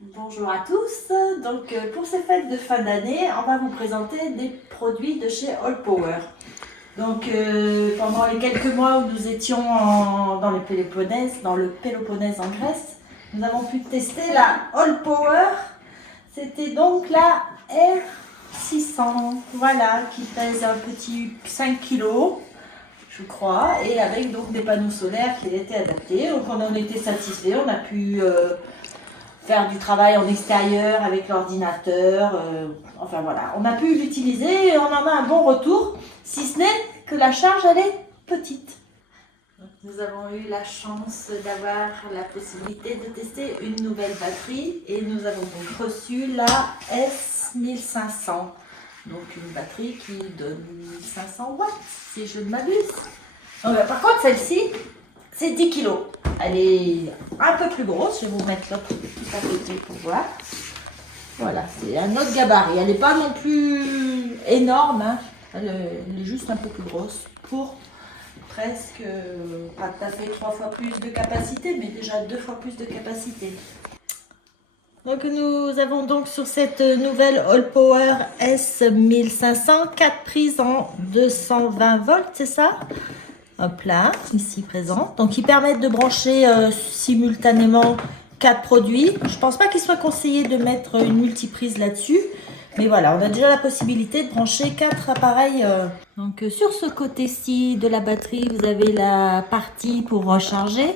Bonjour à tous, donc pour ces fêtes de fin d'année, on va vous présenter des produits de chez All Power. Donc pendant les quelques mois où nous étions dans le Péloponnèse en Grèce, nous avons pu tester la All Power. C'était donc la R600, voilà, qui pèse un petit 5 kg, je crois, et avec donc des panneaux solaires qui étaient adaptés. Donc on en était satisfait, on a pu faire du travail en extérieur avec l'ordinateur. Enfin voilà, on a pu l'utiliser et on en a un bon retour, si ce n'est que la charge elle est petite. Donc, nous avons eu la chance d'avoir la possibilité de tester une nouvelle batterie et nous avons donc reçu la S1500. Donc une batterie qui donne 1500 watts si je ne m'abuse. Par contre celle-ci, c'est 10 kg. Elle est un peu plus grosse. Je vais vous mettre l'autre tout à côté pour voir. Voilà, c'est un autre gabarit. Elle n'est pas non plus énorme. Hein. Elle est juste un peu plus grosse pour presque, pas tout à fait 3 fois plus de capacité, mais déjà 2 fois plus de capacité. Donc nous avons donc sur cette nouvelle All Power S1500 4 prises en 220 volts, c'est ça? Hop là, ici présent. Donc, ils permettent de brancher simultanément 4 produits. Je pense pas qu'il soit conseillé de mettre une multiprise là-dessus. Mais voilà, on a déjà la possibilité de brancher 4 appareils. Donc, sur ce côté-ci de la batterie, vous avez la partie pour recharger.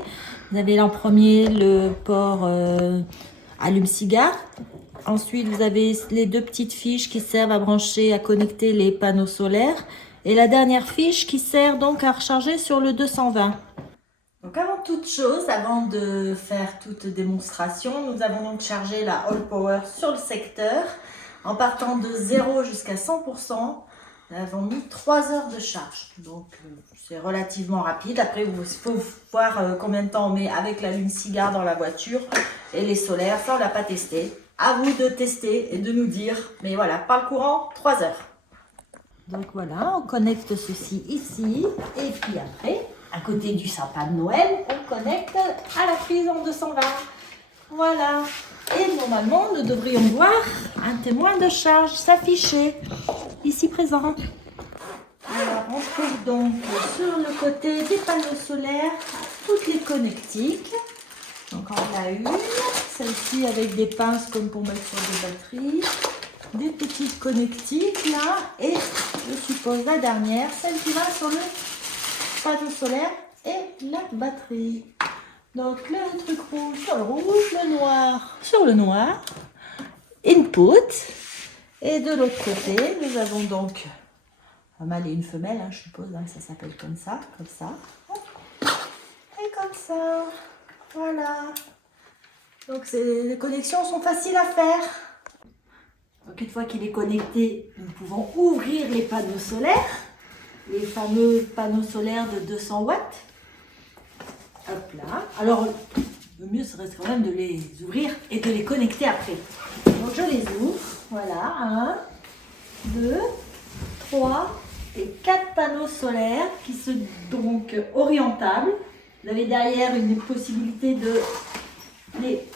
Vous avez en premier le port allume-cigare. Ensuite, vous avez les deux petites fiches qui servent à brancher, à connecter les panneaux solaires. Et la dernière fiche qui sert donc à recharger sur le 220. Donc avant toute chose, avant de faire toute démonstration, nous avons donc chargé la All Power sur le secteur. En partant de 0 jusqu'à 100%, nous avons mis 3 heures de charge. Donc c'est relativement rapide. Après, il faut voir combien de temps on met avec l'allume-cigare dans la voiture et les solaires. Ça, on ne l'a pas testé. À vous de tester et de nous dire. Mais voilà, par le courant, 3 heures. Donc voilà, on connecte ceci ici. Et puis après, à côté du sapin de Noël, on connecte à la prise en 220. Voilà. Et normalement, nous devrions voir un témoin de charge s'afficher ici présent. Alors, on trouve donc sur le côté des panneaux solaires toutes les connectiques. Donc on a une, celle-ci avec des pinces comme pour mettre sur des batteries. Des petites connectiques là et je suppose la dernière, celle qui va sur le panneau solaire et la batterie. Donc le truc rouge sur le rouge, le noir sur le noir, input. Et de l'autre côté, nous avons donc un mâle et une femelle, hein, je suppose, hein, ça s'appelle comme ça. Et comme ça, voilà. Donc les connexions sont faciles à faire. Donc une fois qu'il est connecté, nous pouvons ouvrir les panneaux solaires, les fameux panneaux solaires de 200 watts. Hop là. Alors, le mieux serait quand même de les ouvrir et de les connecter après. Donc je les ouvre. Voilà, 1, 2, 3 et 4 panneaux solaires qui sont donc orientables. Vous avez derrière une possibilité de les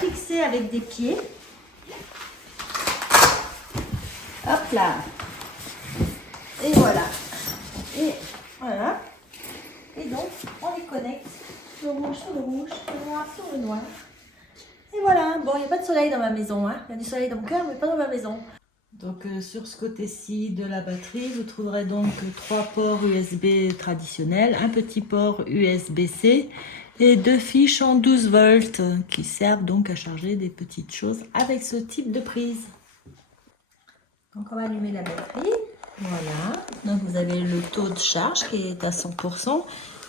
fixer avec des pieds. Hop là. Et voilà. Et voilà. Et donc, on les connecte. Le rouge sur le rouge, le noir sur le noir. Et voilà. Bon, il n'y a pas de soleil dans ma maison. Hein. Il y a du soleil dans mon cœur, mais pas dans ma maison. Donc, sur ce côté-ci de la batterie, vous trouverez donc 3 ports USB traditionnels, un petit port USB-C et 2 fiches en 12 volts qui servent donc à charger des petites choses avec ce type de prise. Donc on va allumer la batterie, voilà, donc vous avez le taux de charge qui est à 100%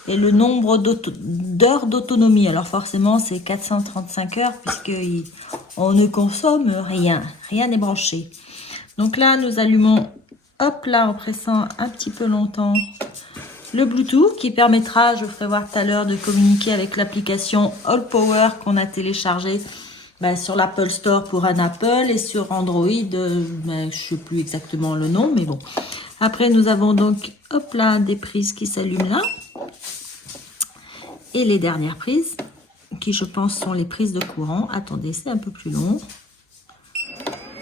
et le nombre d'heures d'autonomie. Alors forcément c'est 435 heures puisqu'on ne consomme rien n'est branché. Donc là nous allumons, hop là, en pressant un petit peu longtemps le Bluetooth qui permettra, je vous ferai voir tout à l'heure, de communiquer avec l'application All Power qu'on a téléchargée sur l'Apple Store pour un Apple et sur Android, je ne sais plus exactement le nom, mais bon. Après, nous avons donc, hop là, des prises qui s'allument là. Et les dernières prises qui je pense sont les prises de courant. Attendez, c'est un peu plus long.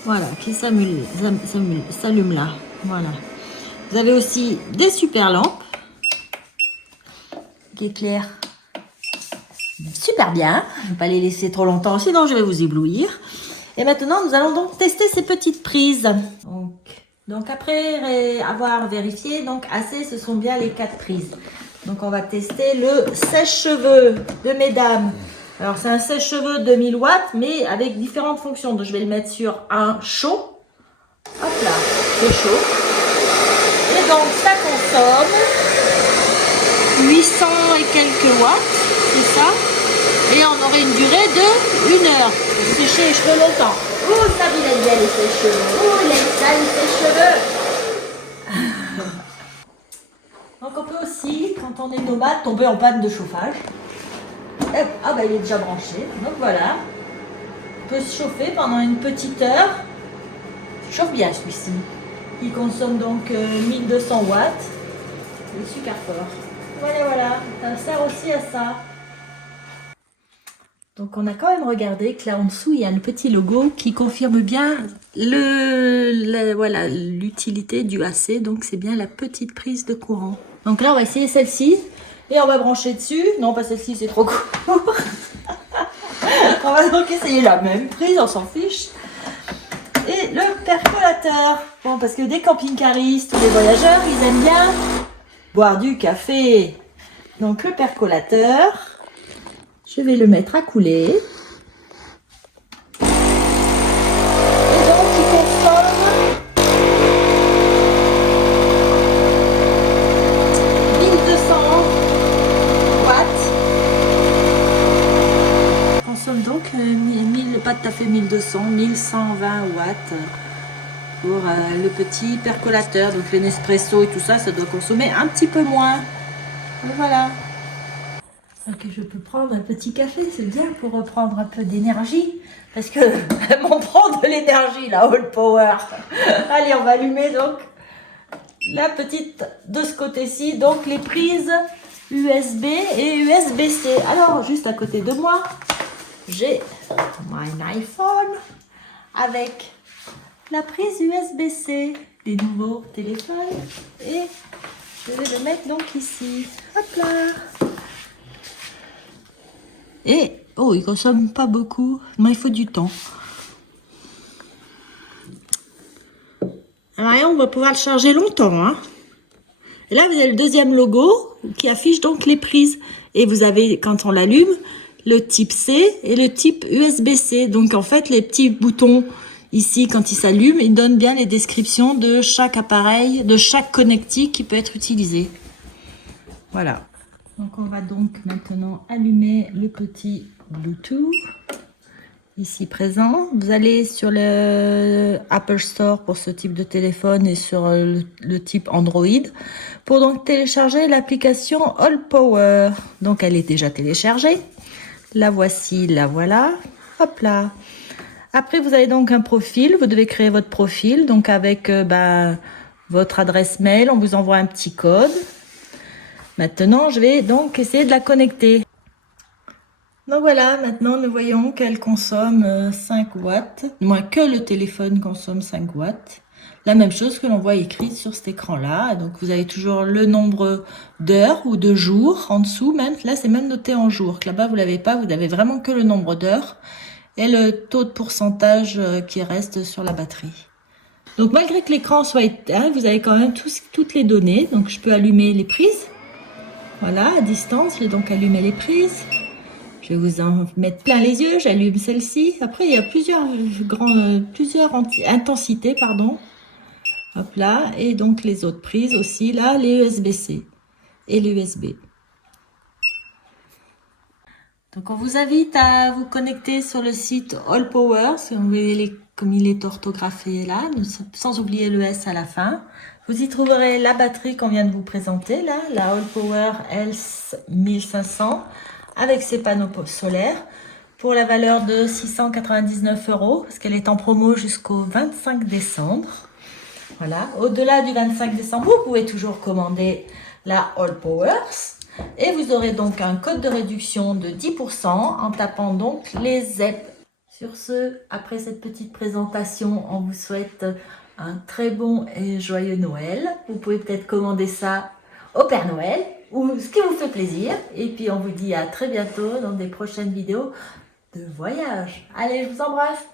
Voilà, qui s'allument là. Voilà. Vous avez aussi des super lampes qui éclairent super bien. Je ne vais pas les laisser trop longtemps, sinon je vais vous éblouir. Et maintenant, nous allons donc tester ces petites prises. Donc après avoir vérifié, donc assez, ce sont bien les 4 prises. Donc on va tester le sèche-cheveux de mesdames. Alors c'est un sèche-cheveux de 1000 watts, mais avec différentes fonctions. Donc je vais le mettre sur un chaud. Hop là, c'est chaud. Et donc ça consomme 800 et quelques watts, c'est ça. Et on aurait une durée de 1 heure. Pour sécher les cheveux longtemps. Oh, ça il aime bien les sèche-cheveux. Oh, il aime ça les sèche-cheveux. Donc on peut aussi, quand on est nomade, tomber en panne de chauffage. Ah bah il est déjà branché. Donc voilà. On peut se chauffer pendant une petite heure. Il chauffe bien celui-ci. Il consomme donc 1200 watts. Il est super fort. Voilà. Ça sert aussi à ça. Donc on a quand même regardé que là en dessous il y a le petit logo qui confirme bien voilà l'utilité du AC. Donc c'est bien la petite prise de courant. Donc là on va essayer celle-ci et on va brancher dessus. Non pas celle-ci, c'est trop court. On va donc essayer la même prise, on s'en fiche. Et le percolateur. Bon, parce que des camping-caristes ou des voyageurs, ils aiment bien boire du café. Donc le percolateur, je vais le mettre à couler. Et donc il consomme 1200 watts. Il consomme donc pas tout à fait 1200, 1120 watts pour le petit percolateur. Donc le Nespresso et tout ça, ça doit consommer un petit peu moins. Voilà. Ok, je peux prendre un petit café, c'est bien pour reprendre un peu d'énergie. Parce que elles m'en prend de l'énergie, la All Power. Allez, on va allumer donc la petite de ce côté-ci. Donc les prises USB et USB-C. Alors, juste à côté de moi, j'ai mon iPhone avec la prise USB-C des nouveaux téléphones. Et je vais le mettre donc ici. Hop là. Et, oh, il consomme pas beaucoup, mais il faut du temps. Alors, on va pouvoir le charger longtemps. Hein. Et là, vous avez le deuxième logo qui affiche donc les prises. Et vous avez, quand on l'allume, le type C et le type USB-C. Donc, en fait, les petits boutons ici, quand ils s'allument, ils donnent bien les descriptions de chaque appareil, de chaque connectique qui peut être utilisé. Voilà. Donc on va donc maintenant allumer le petit Bluetooth ici présent. Vous allez sur le Apple Store pour ce type de téléphone et sur le type Android pour donc télécharger l'application All Power. Donc elle est déjà téléchargée. La voici, la voilà. Hop là. Après vous avez donc un profil. Vous devez créer votre profil donc avec votre adresse mail. On vous envoie un petit code. Maintenant, je vais donc essayer de la connecter. Donc voilà, maintenant nous voyons qu'elle consomme 5 watts, moins que le téléphone consomme 5 watts. La même chose que l'on voit écrite sur cet écran-là. Donc vous avez toujours le nombre d'heures ou de jours en dessous, même là c'est même noté en jours. Là-bas vous l'avez pas, vous avez vraiment que le nombre d'heures et le taux de pourcentage qui reste sur la batterie. Donc malgré que l'écran soit éteint, vous avez quand même toutes les données. Donc je peux allumer les prises. Voilà, à distance, je vais donc allumer les prises. Je vais vous en mettre plein les yeux. J'allume celle-ci. Après, il y a plusieurs intensités, pardon. Hop là. Et donc, les autres prises aussi. Là, les USB-C et l'USB. Donc, on vous invite à vous connecter sur le site All Power. Si vous voyez comme il est orthographié là, sans oublier le S à la fin. Vous y trouverez la batterie qu'on vient de vous présenter, là, la All Power Health 1500, avec ses panneaux solaires, pour la valeur de 699 €, parce qu'elle est en promo jusqu'au 25 décembre. Voilà, au-delà du 25 décembre, vous pouvez toujours commander la All Powers. Et vous aurez donc un code de réduction de 10% en tapant donc les ZEP. Sur ce, après cette petite présentation, on vous souhaite un très bon et joyeux Noël. Vous pouvez peut-être commander ça au Père Noël ou ce qui vous fait plaisir. Et puis on vous dit à très bientôt dans des prochaines vidéos de voyage. Allez, je vous embrasse!